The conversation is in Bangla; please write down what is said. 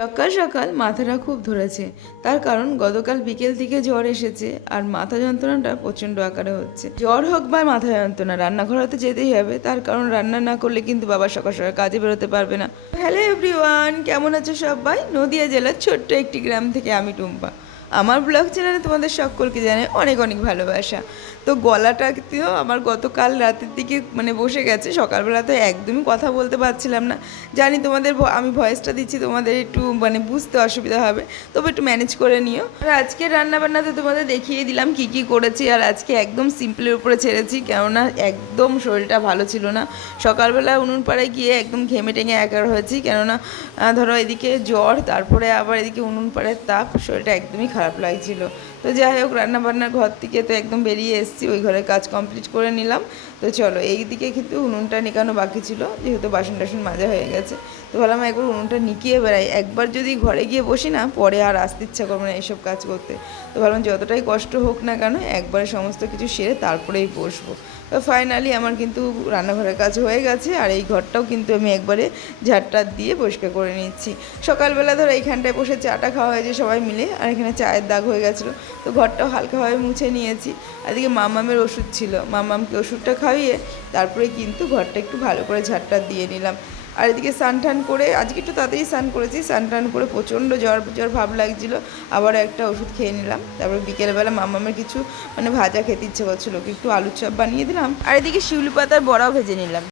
সকাল সকাল মাথাটা খুব ধরেছে, তার কারণ গতকাল বিকেল থেকে জ্বর এসেছে আর মাথা যন্ত্রণাটা প্রচণ্ড আকারে হচ্ছে। জ্বর হোক বা মাথা যন্ত্রণা, রান্নাঘরে তো যেতেই হবে, তার কারণ রান্না না করলে কিন্তু বাবা সকাল সকাল কাজে বেরোতে পারবে না। হ্যালো এভরিওয়ান, কেমন আছো সবাই? নদিয়া জেলার ছোট্ট একটি গ্রাম থেকে আমি টুম্পা। আমার ব্লগ চ্যানেলে তোমাদের সকলকে জানাই অনেক অনেক ভালোবাসা। তো গলাটাতেও আমার গতকাল রাতের দিকে বসে গেছে, সকালবেলা তো একদমই কথা বলতে পারছিলাম না। জানি তোমাদের আমি ভয়েসটা দিচ্ছি তোমাদের একটু বুঝতে অসুবিধা হবে, তবে একটু ম্যানেজ করে নিও। আর আজকে রান্নাবান্নাতে তোমাদের দেখিয়ে দিলাম কি কি করেছি, আর আজকে একদম সিম্পলের উপরে ছেড়েছি, কেননা একদম শরীরটা ভালো ছিল না। সকালবেলা উনুন পাড়ায় গিয়ে একদম ঘেমে টেঙে একার হয়েছি, কেননা ধরো এদিকে জ্বর, তারপরে আবার এদিকে উনুন পাড়ের তাপ, শরীরটা একদমই খারাপ লাগছিল। তো যাই হোক, রান্নাবান্নার ঘর থেকে তো একদম বেরিয়ে এসেছি, ওই ঘরের কাজ কমপ্লিট করে নিলাম। তো চলো, এই দিকে কিন্তু উনুনটা নিকানো বাকি ছিল, যেহেতু বাসন টাসন মাজা হয়ে গেছে। তো ভাবলাম একবার উনুনটা নিকিয়ে বেড়াই, একবার যদি ঘরে গিয়ে বসি না, পরে আর আসতে ইচ্ছা করবে না এইসব কাজ করতে। তো ভাবলাম যতটাই কষ্ট হোক না কেন, একবারে সমস্ত কিছু সেরে তারপরেই বসবো। তো ফাইনালি আমার কিন্তু রান্নাঘরের কাজ হয়ে গেছে, আর এই ঘরটাও কিন্তু আমি একবারে ঝাড়টার দিয়ে পরিষ্কার করে নিচ্ছি। সকালবেলা ধরো এইখানটায় বসে চাটা খাওয়া হয়েছে সবাই মিলে, আর এখানে চায়ের দাগ হয়ে গেছিলো, তো ঘরটাও হালকাভাবে মুছে নিয়েছি। আর এদিকে মামামের ওষুধ ছিল, মামামকে ওষুধটা খাইয়ে তারপরে কিন্তু ঘরটা একটু ভালো করে ঝাড়টা দিয়ে নিলাম। আর এদিকে স্নান টান করে, আজকে একটু তাড়াতাড়ি স্নান করেছি, স্নান টান করে প্রচণ্ড জ্বর জ্বর ভাব লাগছিলো, আবার একটা ওষুধ খেয়ে নিলাম। তারপরে বিকেলবেলা মামামের কিছু ভাজা খেতে ইচ্ছে করছিলো, একটু আলুর চপ বানিয়ে দিলাম, আর এদিকে শিউলি পাতার বড়াও ভেজে নিলাম।